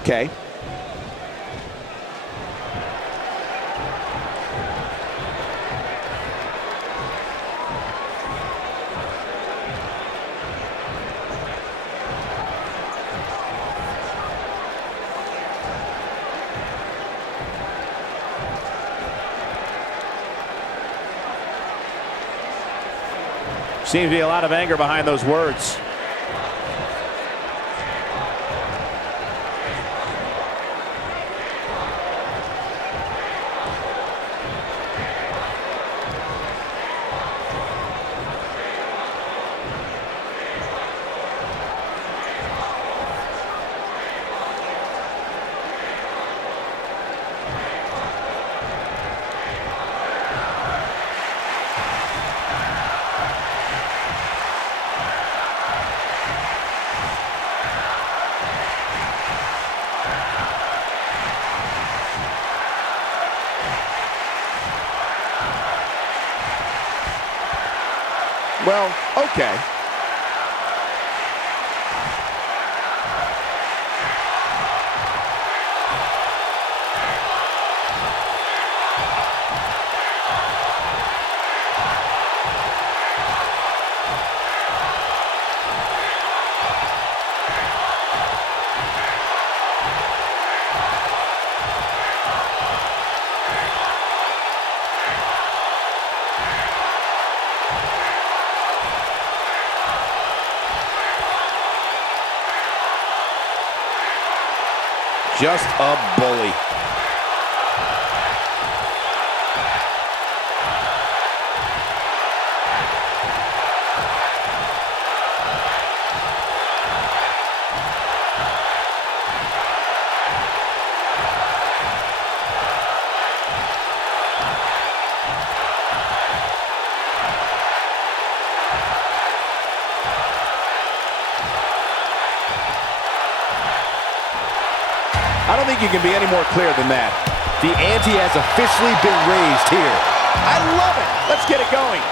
okay. Seems to be a lot of anger behind those words. Well, okay. Just a bully. I don't think you can be any more clear than that. The ante has officially been raised here. I love it. Let's get it going.